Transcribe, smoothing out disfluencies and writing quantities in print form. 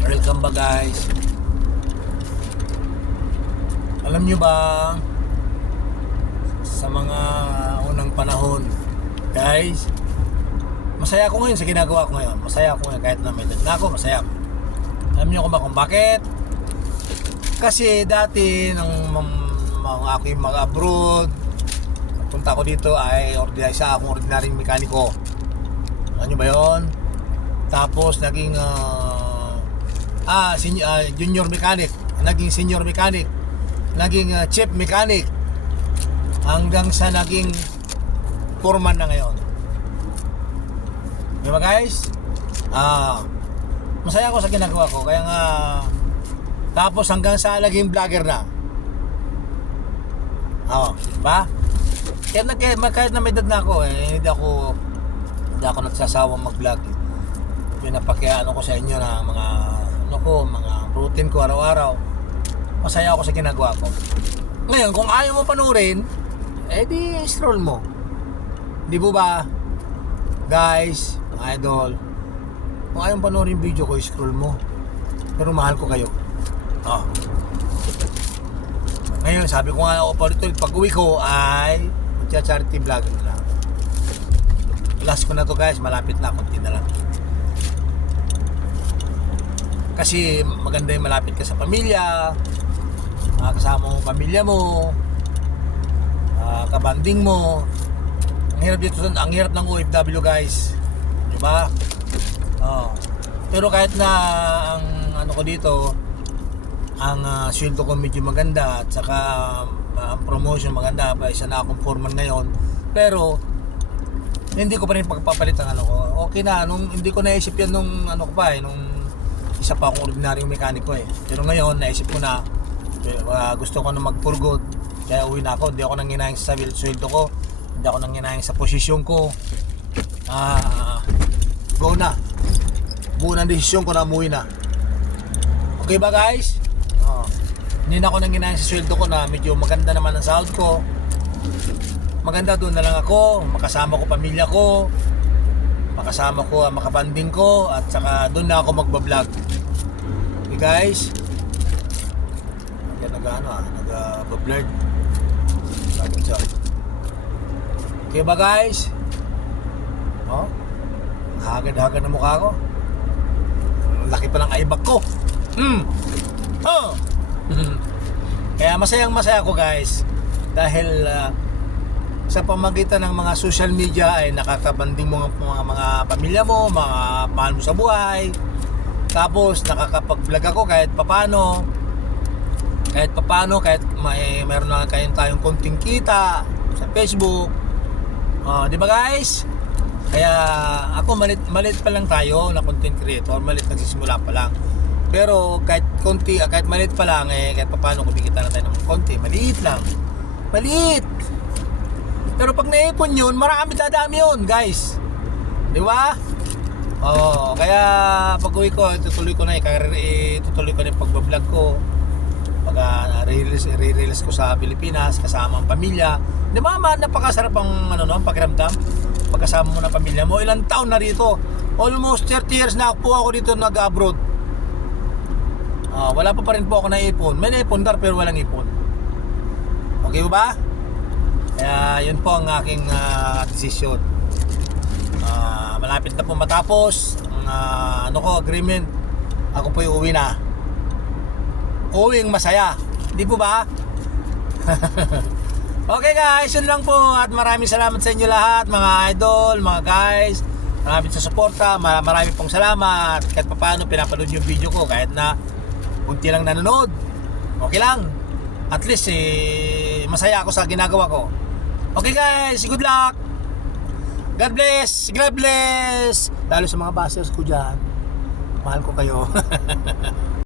Welcome ba guys? Alam nyo ba, sa mga unang panahon, guys, masaya ako ngayon sa ginagawa ko ngayon. Masaya ako ngayon kahit na may edad na ako, masaya ako. Alam nyo kung bakit? Kasi dati nang mga aking mga abroad, punta ko dito ay isa akong ordinaryong mekaniko. Alam nyo ba yun? Tapos naging junior mechanic, naging senior mechanic, naging chief mechanic, hanggang sa naging foreman na ngayon. Di ba guys? Masaya ako sa ginagawa ko. Kaya nga, tapos hanggang sa naging vlogger na. Ba? Kahit na may edad na ako, hindi ako nagsasawang mag-vlog. Pinapakiano ko sa inyo na mga mga routine ko araw-araw. Masaya ako sa ginagawa ko. Ngayon, kung ayaw mo panurin, di scroll mo. Di po ba? Guys, mga idol, kung ayaw mo panurin video ko, scroll mo. Pero mahal ko kayo. Ngayon, sabi ko nga ulit, pag uwi ko ay magcha-charity vlog na lang. Last ko na to guys, malapit na, konti na lang. Kasi maganda yung malapit ka sa pamilya, kasama mo pamilya mo, kabanding mo. Ang hirap dito, ang hirap ng OFW guys, di ba? Pero kahit na ang ano ko dito, ang sweldo ko medyo maganda at saka ang promotion maganda, pa isa na akong foreman ngayon, pero hindi ko pa rin pagpapalit ang ano ko. Okay na, hindi ko naisip yan nung ano ko pa nung isa pa akong ordinaryong mekaniko Pero ngayon, naisip ko na gusto ko na mag-for good. Kaya uwi na ako. Hindi ako nanginayang sa sweldo ko. Hindi ako nanginayang sa posisyon ko. Go na. Buo ng desisyon ko na umuwi na. Okay ba guys? Hindi na ako nanginayang sa sweldo ko na medyo maganda naman ang sahod ko. Maganda, doon na lang ako. Makasama ko pamilya ko. Makasama ko ang makabanding ko. At saka doon na ako magbablog. Okay guys, nag-blurred. Okay ba guys? Hagad-hagad na mukha ko. Laki pa ng aibak ko. Kaya masayang-masaya ko guys. Dahil sa pamagitan ng mga social media ay nakakabanding mo mga pamilya mo, mga mahal mo sa buhay. Tapos nakakapag-vlog ako kahit papano, kahit mayroon na tayong konting kita sa Facebook. Di ba guys? Kaya ako malit pa lang tayo na content creator, malit nagsisimula pa lang. Pero kahit malit pa lang kahit papano kumikita na tayo ng konti, maliit lang. Maliit. Pero pag naipon yun, marami dadami yun, guys. Di ba? Kaya pag uwi ko, tutuloy ko na yung pagbablog ko. Pag re-release ko sa Pilipinas kasama ang pamilya. Di ba, napakasarap ang pakiramdam pagkasama mo ng pamilya mo. Ilang taon na rito? Almost 30 years na ako dito nag-abroad. Wala pa rin po ako naipon. May naipon pero walang ipon. Okay ba? Kaya yun po ang aking desisyon. Malapit na po matapos ang agreement. Ako po yung uwi na. Uwing masaya. Di po ba? Okay guys, yun lang po. At maraming salamat sa inyo lahat, mga idol, mga guys. Maraming sa suporta. Maraming pong salamat. Kahit paano pinapanood yung video ko, kahit na kunti lang nanonood, okay lang. At least masaya ako sa ginagawa ko. Okay guys, good luck. God bless. God bless. Lalo sa mga bashers ko dyan, mahal ko kayo.